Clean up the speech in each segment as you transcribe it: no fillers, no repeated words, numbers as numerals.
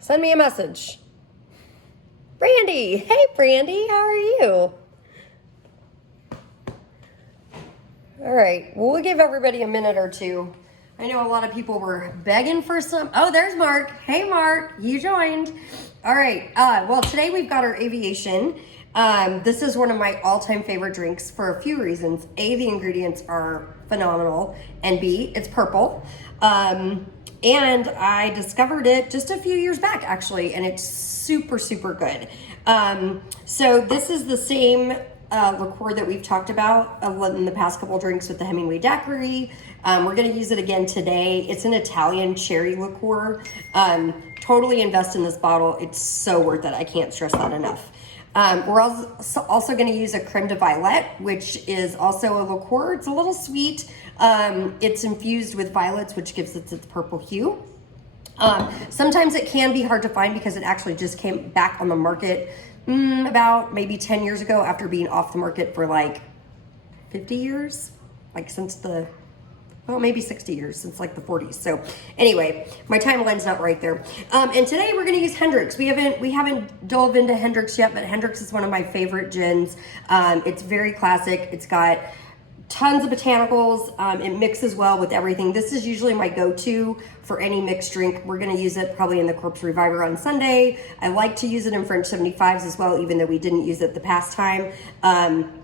Send me a message. Brandy. Hey, Brandy. How are you? All right. Well, we'll give everybody a minute or two. I know a lot of people were begging for some. Oh, there's Mark. Hey, Mark. You joined. All right. Well, today we've got our Aviation. This is one of my all-time favorite drinks for a few reasons. A, the ingredients are phenomenal, and B, it's purple. And I discovered it just a few years back, actually, and it's super, super good. So this is the same liqueur that we've talked about in the past couple drinks with the Hemingway Daiquiri. We're going to use it again today. It's an Italian cherry liqueur. Totally invest in this bottle. It's so worth it. I can't stress that enough. We're also going to use a creme de violet, which is also a liqueur. It's a little sweet. It's infused with violets, which gives it its purple hue. Sometimes it can be hard to find because it actually just came back on the market about maybe 10 years ago after being off the market for like 50 years, like maybe 60 years, since like the 40s. So anyway, my timeline's not right there. And today we're gonna use Hendrick's. We haven't dove into Hendrick's yet, but Hendrick's is one of my favorite gins. It's very classic. It's got tons of botanicals. It mixes well with everything. This is usually my go-to for any mixed drink. We're gonna use it probably in the Corpse Reviver on Sunday. I like to use it in French 75s as well, even though we didn't use it the past time.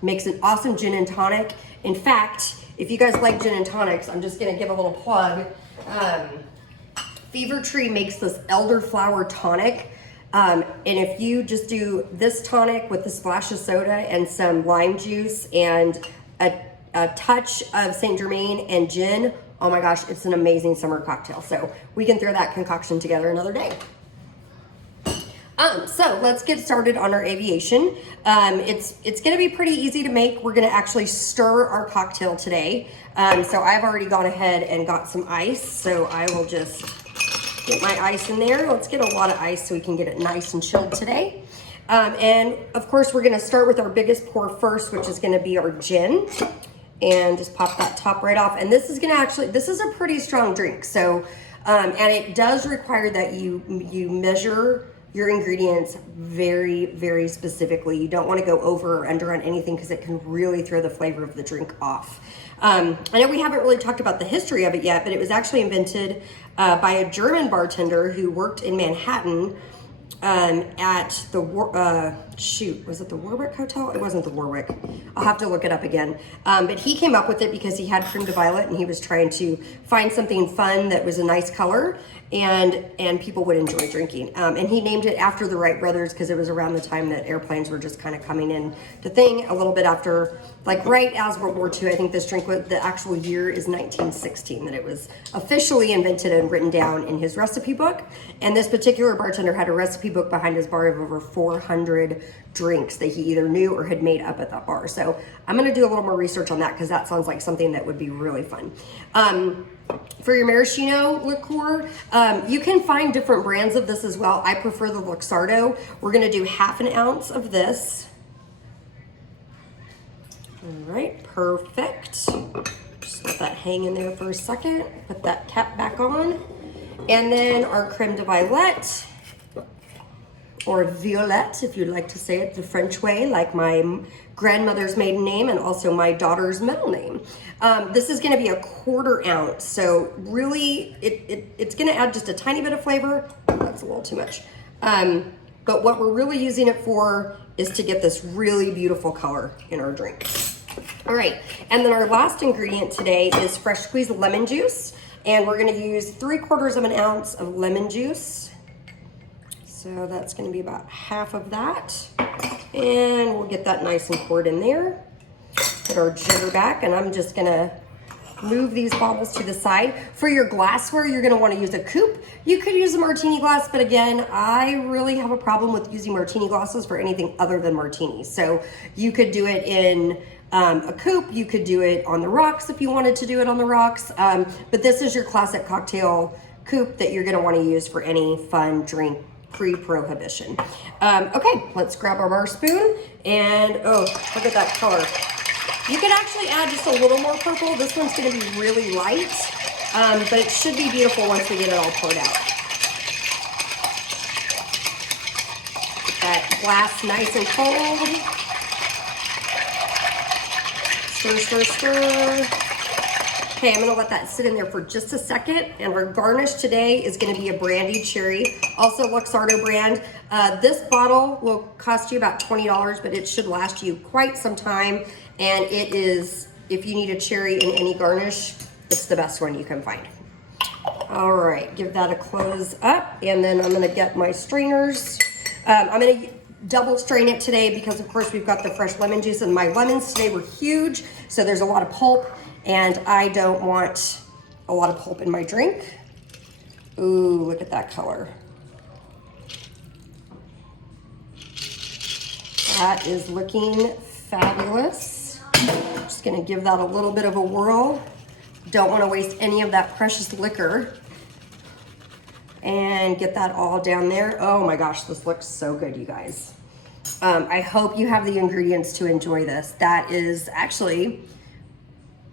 Makes an awesome gin and tonic. In fact, if you guys like gin and tonics, I'm just gonna give a little plug. Fever Tree makes this elderflower tonic. And if you just do this tonic with a splash of soda and some lime juice and a touch of Saint Germain and gin, oh my gosh, it's an amazing summer cocktail. So we can throw that concoction together another day. So let's get started on our Aviation. It's gonna be pretty easy to make. We're gonna actually stir our cocktail today. So I've already gone ahead and got some ice. So I will just get my ice in there. Let's get a lot of ice so we can get it nice and chilled today. And of course, we're gonna start with our biggest pour first, which is gonna be our gin. And just pop that top right off. And this is this is a pretty strong drink. So, and it does require that you measure your ingredients very, very specifically. You don't want to go over or under on anything because it can really throw the flavor of the drink off. I know we haven't really talked about the history of it yet, but it was actually invented by a German bartender who worked in Manhattan at the, was it the Warwick Hotel? It wasn't the Warwick. I'll have to look it up again. But he came up with it because he had creme de violet and he was trying to find something fun that was a nice color and people would enjoy drinking. And he named it after the Wright brothers because it was around the time that airplanes were just kind of coming in to thing, a little bit after, like right as World War II. I think this drink, the actual year is 1916 that it was officially invented and written down in his recipe book. And this particular bartender had a recipe book behind his bar of over 400 drinks that he either knew or had made up at that bar. So I'm gonna do a little more research on that because that sounds like something that would be really fun. For your maraschino liqueur, you can find different brands of this as well. I prefer the Luxardo. We're gonna do half an ounce of this. All right, perfect. Just let that hang in there for a second. Put that cap back on. And then our creme de violet, or violette, if you'd like to say it the French way, like my grandmother's maiden name and also my daughter's middle name. This is gonna be a 1/4 ounce. So really, it's gonna add just a tiny bit of flavor. That's a little too much. But what we're really using it for is to get this really beautiful color in our drink. All right, and then our last ingredient today is fresh squeezed lemon juice. And we're gonna use 3/4 of an ounce of lemon juice. So that's gonna be about half of that. And we'll get that nice and poured in there. Put our jigger back, and I'm just gonna move these bottles to the side. For your glassware, you're gonna wanna use a coupe. You could use a martini glass, but again, I really have a problem with using martini glasses for anything other than martinis. So you could do it in a coupe, you could do it on the rocks if you wanted to do it on the rocks. But this is your classic cocktail coupe that you're gonna wanna use for any fun drink pre-prohibition. Okay, let's grab our bar spoon and oh, look at that color. You could actually add just a little more purple. This one's gonna be really light, but it should be beautiful once we get it all poured out. That glass nice and cold. Stir, stir, stir. Okay, I'm gonna let that sit in there for just a second. And our garnish today is gonna be a brandied cherry, also Luxardo brand. This bottle will cost you about $20, but it should last you quite some time. And it is, if you need a cherry in any garnish, it's the best one you can find. All right, give that a close up. And then I'm gonna get my strainers. I'm gonna double strain it today because of course we've got the fresh lemon juice, and my lemons today were huge. So there's a lot of pulp, and I don't want a lot of pulp in my drink. Ooh, look at that color. That is looking fabulous. Just gonna give that a little bit of a whirl. Don't wanna waste any of that precious liquor. And get that all down there. Oh my gosh, this looks so good, you guys. I hope you have the ingredients to enjoy this. That is actually,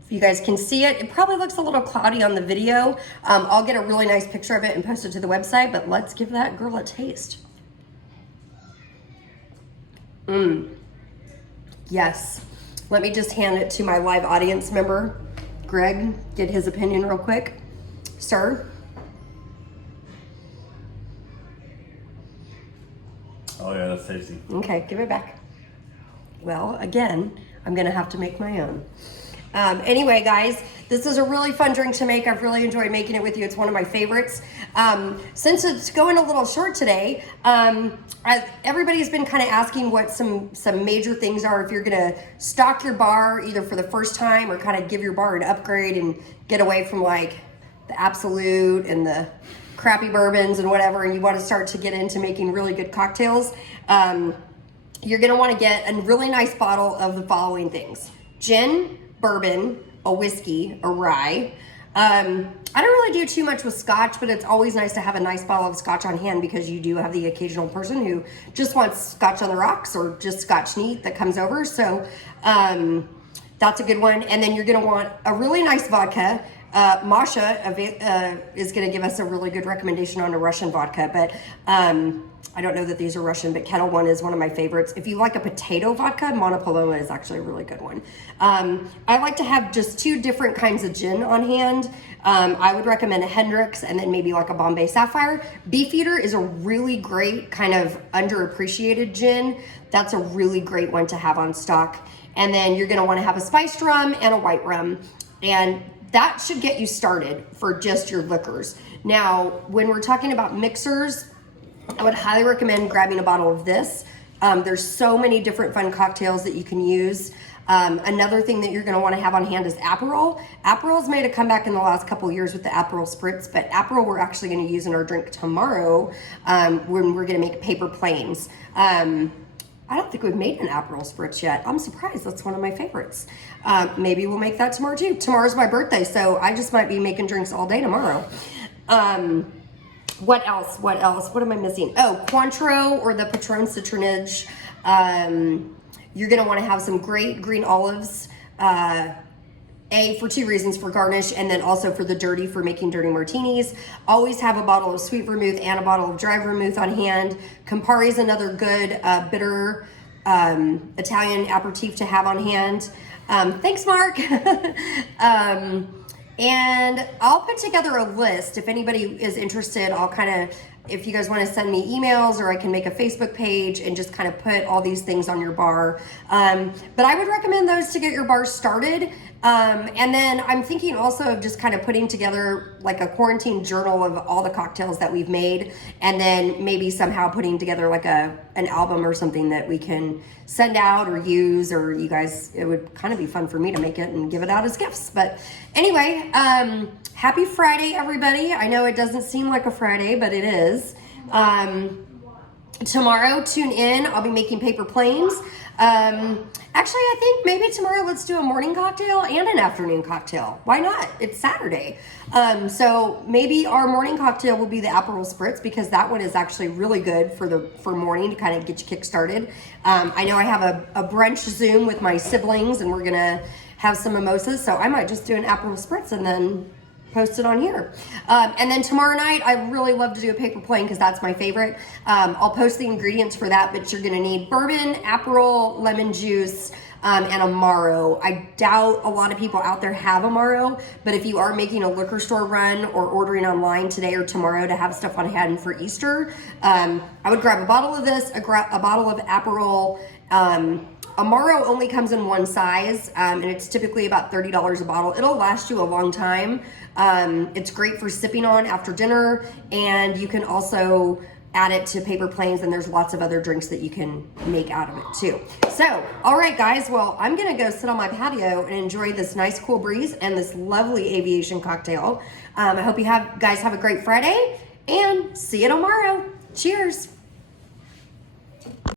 if you guys can see it, it probably looks a little cloudy on the video. I'll get a really nice picture of it and post it to the website, but let's give that girl a taste. Yes. Let me just hand it to my live audience member, Greg, get his opinion real quick. Sir? Oh yeah, that's tasty. Okay, give it back. Well, again, I'm gonna have to make my own. Anyway, guys, this is a really fun drink to make. I've really enjoyed making it with you. It's one of my favorites. Since it's going a little short today, everybody's been kind of asking what some major things are if you're gonna stock your bar either for the first time or kind of give your bar an upgrade and get away from like the Absolute and the crappy bourbons and whatever, and you want to start to get into making really good cocktails. You're gonna want to get a really nice bottle of the following things: gin, bourbon, a whiskey, a rye. I don't really do too much with scotch, but it's always nice to have a nice bottle of scotch on hand because you do have the occasional person who just wants scotch on the rocks or just scotch neat that comes over. So that's a good one. And then you're gonna want a really nice vodka. Masha is going to give us a really good recommendation on a Russian vodka, but I don't know that these are Russian, but Kettle One is one of my favorites. If you like a potato vodka, Monopaloma is actually a really good one. I like to have just 2 different kinds of gin on hand. I would recommend a Hendrick's and then maybe like a Bombay Sapphire. Beefeater is a really great kind of underappreciated gin. That's a really great one to have on stock. And then you're going to want to have a spiced rum and a white rum. And that should get you started for just your liquors. Now, when we're talking about mixers, I would highly recommend grabbing a bottle of this. There's so many different fun cocktails that you can use. Another thing that you're gonna wanna have on hand is Aperol. Aperol's made a comeback in the last couple of years with the Aperol Spritz, but Aperol we're actually gonna use in our drink tomorrow when we're gonna make paper planes. I don't think we've made an Aperol Spritz yet. I'm surprised. That's one of my favorites. Maybe we'll make that tomorrow too. Tomorrow's my birthday, so I just might be making drinks all day tomorrow. What else? What else? What am I missing? Oh, Cointreau or the Patron Citronage. You're gonna wanna have some great green olives. For 2 reasons: for garnish and then also for the dirty, for making dirty martinis. Always have a bottle of sweet vermouth and a bottle of dry vermouth on hand. Campari is another good bitter Italian aperitif to have on hand. Thanks, Mark. And I'll put together a list. If anybody is interested, I'll kind of, if you guys want to send me emails, or I can make a Facebook page and just kind of put all these things on your bar. But I would recommend those to get your bar started. And then I'm thinking also of just kind of putting together like a quarantine journal of all the cocktails that we've made, and then maybe somehow putting together like an album or something that we can send out or use, or you guys, it would kind of be fun for me to make it and give it out as gifts. But anyway, happy Friday, everybody. I know it doesn't seem like a Friday, but it is. Tomorrow, tune in. I'll be making paper planes. Actually, I think maybe tomorrow let's do a morning cocktail and an afternoon cocktail. Why not? It's Saturday. So maybe our morning cocktail will be the Aperol Spritz, because that one is actually really good for morning to kind of get you kick started. I know I have a brunch Zoom with my siblings, and we're gonna have some mimosas, so I might just do an Aperol Spritz and then post it on here. And then tomorrow night, I really love to do a paper plane because that's my favorite. I'll post the ingredients for that, but you're gonna need bourbon, Aperol, lemon juice, and Amaro. I doubt a lot of people out there have Amaro, but if you are making a liquor store run or ordering online today or tomorrow to have stuff on hand for Easter, I would grab a bottle of this, a bottle of Aperol. Amaro only comes in one size, and it's typically about $30 a bottle. It'll last you a long time. It's great for sipping on after dinner, and you can also add it to paper planes, and there's lots of other drinks that you can make out of it too. So, all right guys, well, I'm gonna go sit on my patio and enjoy this nice cool breeze and this lovely Aviation cocktail. I hope you guys have a great Friday, and see you tomorrow. Cheers.